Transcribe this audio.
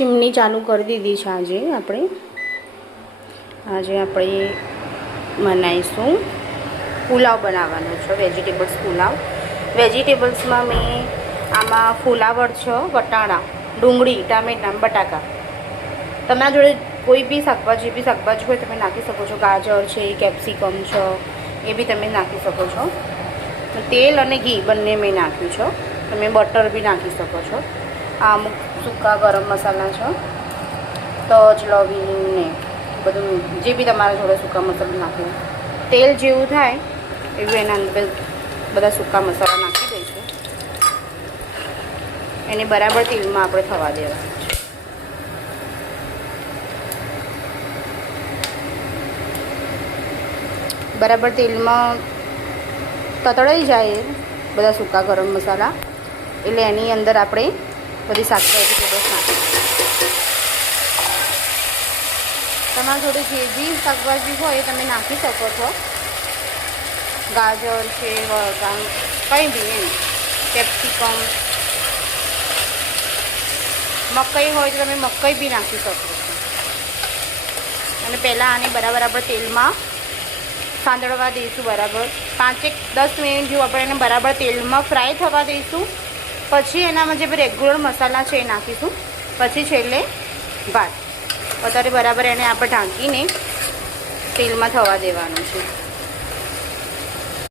Chimney ચાલુ કરી દીધી છે. આજે આપણે બનાવીશું પુલાવ બનાવવાનો છે, વેજીટેબલ્સ પુલાવ. વેજીટેબલ્સમાં મેં આમાં ફુલાવર છે, વટાણા, ડુંગળી, ટામેટાં, બટાકા. તમારા જોડે કોઈ બી શાકભાજી હોય તમે નાખી શકો છો. ગાજર છે, કેપ્સિકમ છે, એ બી તમે નાખી શકો છો. તેલ અને ઘી બંને મેં નાખ્યું છે. તમે બટર બી નાખી શકો છો. આ અમુક સૂકા ગરમ મસાલા છે, તજ, લવિંગ ને બધું જે બી તમારા જોડે સૂકા મસાલા નાખવું. તેલ જેવું થાય એવું એના અંદર બધા સૂકા મસાલા નાખી દઈશું. એને બરાબર તેલમાં આપણે થવા દેવા. બરાબર તેલમાં તતડાઈ જાય બધા સૂકા ગરમ મસાલા એટલે એની અંદર આપણે બધી વેજીટેબલ્સ નાખીશું. તમારા જોડે જે બી શાકભાજી હોય એ તમે નાખી શકો છો. ગાજર છે, કંઈ બી એમ, કેપ્સિકમ, મકાઈ હોય તો તમે મકાઈ બી નાખી શકો છો. અને પહેલાં આને બરાબર આપણે તેલમાં સાંતળવા દઈશું. બરાબર 5-10 મિનિટ જેવું આપણે એને બરાબર તેલમાં ફ્રાય થવા દઈશું. પછી એનામાં જે રેગ્યુલર મસાલા છે એ નાખીશું. પછી છેલ્લે ભાત. અત્યારે બરાબર એને આપણે ઢાંકીને તેલમાં થવા દેવાનું છે.